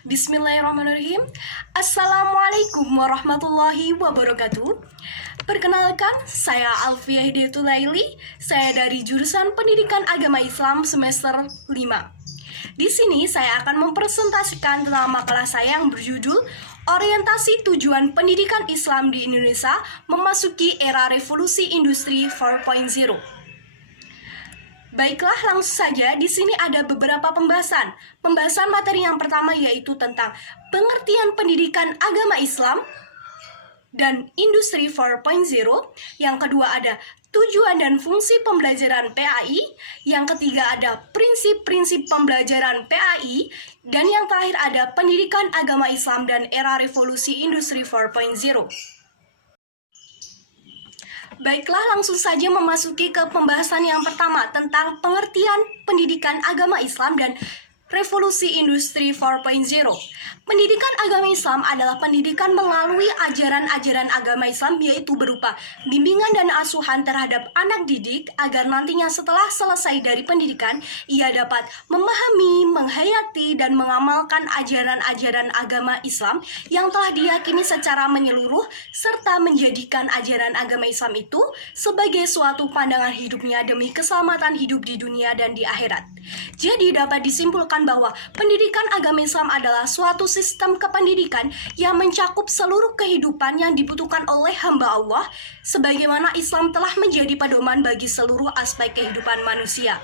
Bismillahirrahmanirrahim. Assalamualaikum warahmatullahi wabarakatuh. Perkenalkan, saya Alfiah Hidayatul Laili. Saya dari jurusan Pendidikan Agama Islam semester 5. Di sini saya akan mempresentasikan tentang makalah saya yang berjudul Orientasi Tujuan Pendidikan Islam di Indonesia Memasuki Era Revolusi Industri 4.0. Baiklah, langsung saja. Di sini ada beberapa pembahasan. Pembahasan materi yang pertama yaitu tentang pengertian pendidikan agama Islam dan Industri 4.0. Yang kedua ada tujuan dan fungsi pembelajaran PAI. Yang ketiga ada prinsip-prinsip pembelajaran PAI. Dan yang terakhir ada pendidikan agama Islam dan era revolusi Industri 4.0. Baiklah, langsung saja memasuki ke pembahasan yang pertama tentang pengertian pendidikan agama Islam dan revolusi industri 4.0. Pendidikan agama Islam adalah pendidikan melalui ajaran-ajaran agama Islam, yaitu berupa bimbingan dan asuhan terhadap anak didik agar nantinya setelah selesai dari pendidikan, ia dapat memahami, menghayati, dan mengamalkan ajaran-ajaran agama Islam yang telah diyakini secara menyeluruh, serta menjadikan ajaran agama Islam itu sebagai suatu pandangan hidupnya demi keselamatan hidup di dunia dan di akhirat. Jadi dapat disimpulkan bahwa pendidikan agama Islam adalah suatu sistem kependidikan yang mencakup seluruh kehidupan yang dibutuhkan oleh hamba Allah, sebagaimana Islam telah menjadi pedoman bagi seluruh aspek kehidupan manusia.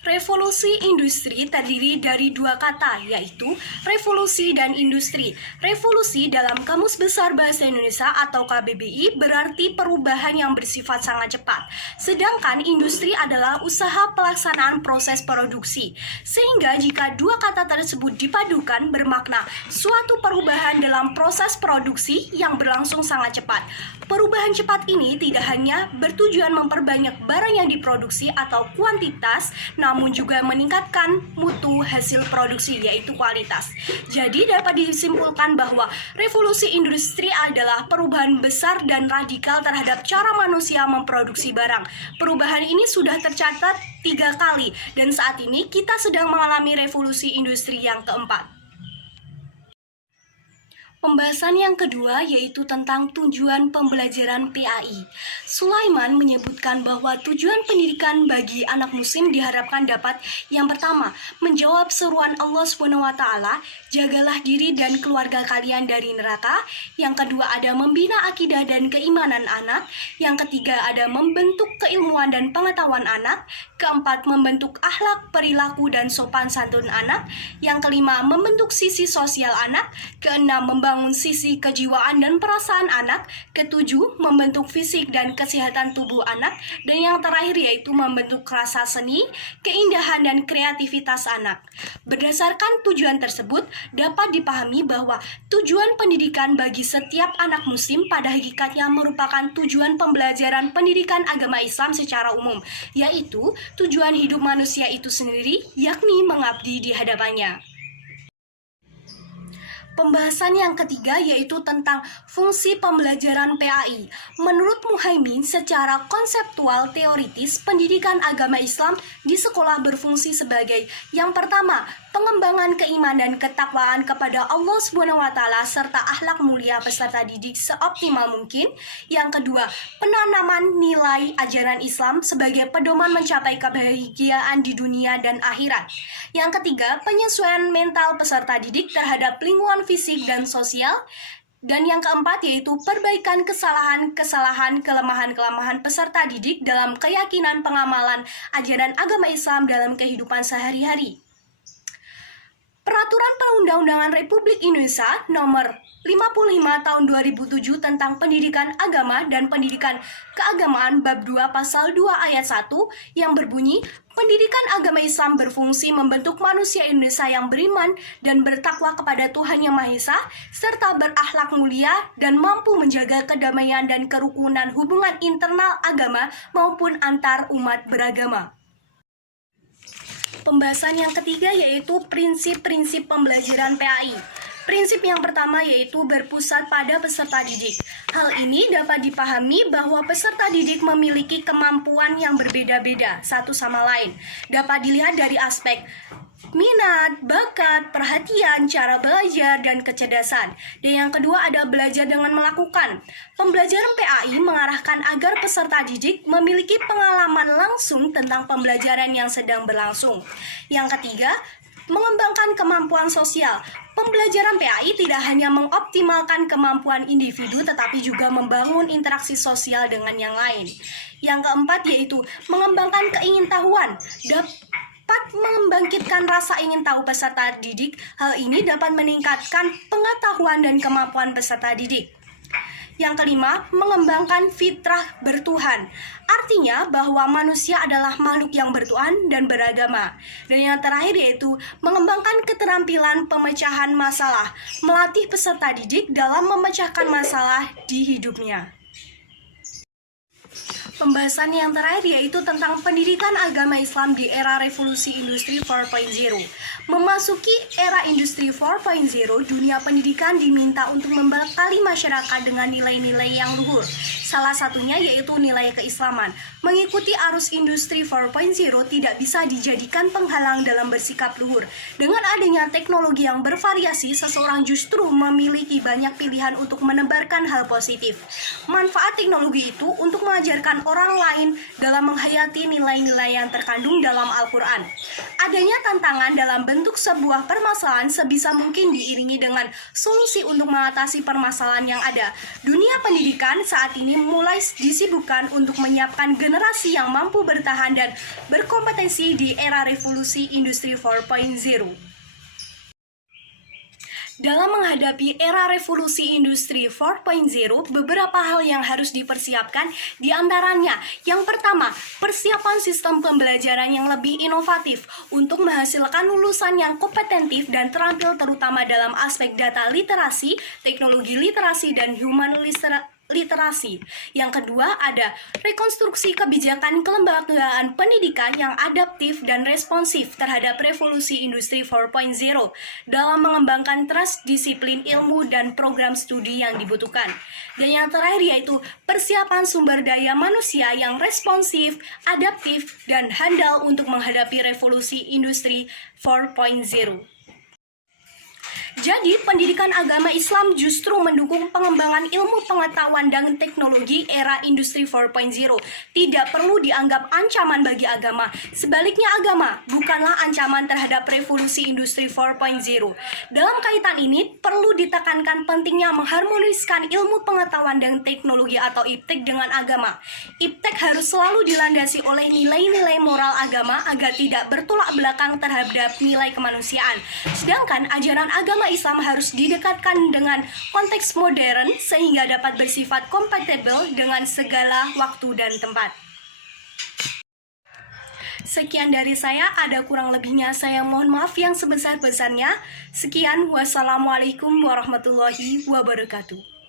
Revolusi industri terdiri dari dua kata, yaitu revolusi dan industri. Revolusi dalam Kamus Besar Bahasa Indonesia atau KBBI berarti perubahan yang bersifat sangat cepat. Sedangkan industri adalah usaha pelaksanaan proses produksi. Sehingga jika dua kata tersebut dipadukan bermakna suatu perubahan dalam proses produksi yang berlangsung sangat cepat. Perubahan cepat ini tidak hanya bertujuan memperbanyak barang yang diproduksi atau kuantitas, namun juga meningkatkan mutu hasil produksi, yaitu kualitas. Jadi dapat disimpulkan bahwa revolusi industri adalah perubahan besar dan radikal terhadap cara manusia memproduksi barang. Perubahan ini sudah tercatat 3 kali dan saat ini kita sedang mengalami revolusi industri yang keempat. Pembahasan yang kedua yaitu tentang tujuan pembelajaran PAI. Sulaiman menyebutkan bahwa tujuan pendidikan bagi anak muslim diharapkan dapat yang pertama, menjawab seruan Allah SWT, jagalah diri dan keluarga kalian dari neraka. Yang kedua ada membina akidah dan keimanan anak. Yang ketiga ada membentuk keilmuan dan pengetahuan anak. Keempat, membentuk akhlak, perilaku, dan sopan santun anak. Yang kelima, membentuk sisi sosial anak. Keenam, membangun sisi kejiwaan dan perasaan anak. Ketujuh, membentuk fisik dan kesehatan tubuh anak. Dan yang terakhir yaitu membentuk rasa seni, keindahan, dan kreativitas anak. Berdasarkan tujuan tersebut, dapat dipahami bahwa tujuan pendidikan bagi setiap anak muslim pada hakikatnya merupakan tujuan pembelajaran pendidikan agama Islam secara umum, yaitu tujuan hidup manusia itu sendiri, yakni mengabdi di hadapannya. Pembahasan yang ketiga yaitu tentang fungsi pembelajaran PAI. Menurut Muhaimin, secara konseptual teoritis, pendidikan agama Islam di sekolah berfungsi sebagai yang pertama, pengembangan keimanan dan ketakwaan kepada Allah SWT serta akhlak mulia peserta didik seoptimal mungkin. Yang kedua, penanaman nilai ajaran Islam sebagai pedoman mencapai kebahagiaan di dunia dan akhirat. Yang ketiga, penyesuaian mental peserta didik terhadap lingkungan fisik dan sosial. Dan yang keempat yaitu perbaikan kesalahan-kesalahan, kelemahan-kelemahan peserta didik dalam keyakinan pengamalan ajaran agama Islam dalam kehidupan sehari-hari. Peraturan Perundang-undangan Republik Indonesia Nomor 55 Tahun 2007 tentang Pendidikan Agama dan Pendidikan Keagamaan Bab 2 Pasal 2 Ayat 1 yang berbunyi, pendidikan agama Islam berfungsi membentuk manusia Indonesia yang beriman dan bertakwa kepada Tuhan Yang Maha Esa, serta berakhlak mulia dan mampu menjaga kedamaian dan kerukunan hubungan internal agama maupun antar umat beragama. Pembahasan yang ketiga yaitu prinsip-prinsip pembelajaran PAI. Prinsip yang pertama yaitu berpusat pada peserta didik. Hal ini dapat dipahami bahwa peserta didik memiliki kemampuan yang berbeda-beda satu sama lain. Dapat dilihat dari aspek minat, bakat, perhatian, cara belajar, dan kecerdasan. Dan yang kedua ada belajar dengan melakukan. Pembelajaran PAI mengarahkan agar peserta didik memiliki pengalaman langsung tentang pembelajaran yang sedang berlangsung. Yang ketiga, mengembangkan kemampuan sosial. Pembelajaran PAI tidak hanya mengoptimalkan kemampuan individu tetapi juga membangun interaksi sosial dengan yang lain. Yang keempat yaitu mengembangkan keingintahuan. Dapat membangkitkan rasa ingin tahu peserta didik. Hal ini dapat meningkatkan pengetahuan dan kemampuan peserta didik. Yang kelima, mengembangkan fitrah bertuhan. Artinya bahwa manusia adalah makhluk yang bertuhan dan beragama. Dan yang terakhir yaitu mengembangkan keterampilan pemecahan masalah, melatih peserta didik dalam memecahkan masalah di hidupnya. Pembahasan yang terakhir yaitu tentang pendidikan agama Islam di era revolusi industri 4.0. Memasuki era industri 4.0, dunia pendidikan diminta untuk membekali masyarakat dengan nilai-nilai yang luhur. Salah satunya yaitu nilai keislaman. Mengikuti arus industri 4.0 tidak bisa dijadikan penghalang dalam bersikap luhur. Dengan adanya teknologi yang bervariasi, seseorang justru memiliki banyak pilihan untuk menebarkan hal positif. Manfaat teknologi itu untuk mengajarkan orang lain dalam menghayati nilai-nilai yang terkandung dalam Al-Quran. Adanya tantangan dalam bentuk sebuah permasalahan sebisa mungkin diiringi dengan solusi untuk mengatasi permasalahan yang ada. Dunia pendidikan saat ini mulai disibukkan untuk menyiapkan generasi yang mampu bertahan dan berkompetensi di era revolusi industri 4.0. Dalam menghadapi era revolusi industri 4.0, beberapa hal yang harus dipersiapkan diantaranya. Yang pertama, persiapan sistem pembelajaran yang lebih inovatif untuk menghasilkan lulusan yang kompetentif dan terampil terutama dalam aspek data literasi, teknologi literasi, dan human literasi. Yang kedua ada rekonstruksi kebijakan kelembagaan pendidikan yang adaptif dan responsif terhadap revolusi industri 4.0 dalam mengembangkan disiplin ilmu dan program studi yang dibutuhkan. Dan yang terakhir yaitu persiapan sumber daya manusia yang responsif, adaptif, dan handal untuk menghadapi revolusi industri 4.0. Jadi, pendidikan agama Islam justru mendukung pengembangan ilmu pengetahuan dan teknologi era industri 4.0. Tidak perlu dianggap ancaman bagi agama. Sebaliknya, agama bukanlah ancaman terhadap revolusi industri 4.0. Dalam kaitan ini, perlu ditekankan pentingnya mengharmoniskan ilmu pengetahuan dan teknologi atau IPTEK dengan agama. IPTEK harus selalu dilandasi oleh nilai-nilai moral agama agar tidak bertolak belakang terhadap nilai kemanusiaan. Sedangkan ajaran agama Islam harus didekatkan dengan konteks modern sehingga dapat bersifat kompatibel dengan segala waktu dan tempat. Sekian dari saya, ada kurang lebihnya saya mohon maaf yang sebesar-besarnya. Sekian, wassalamualaikum warahmatullahi wabarakatuh.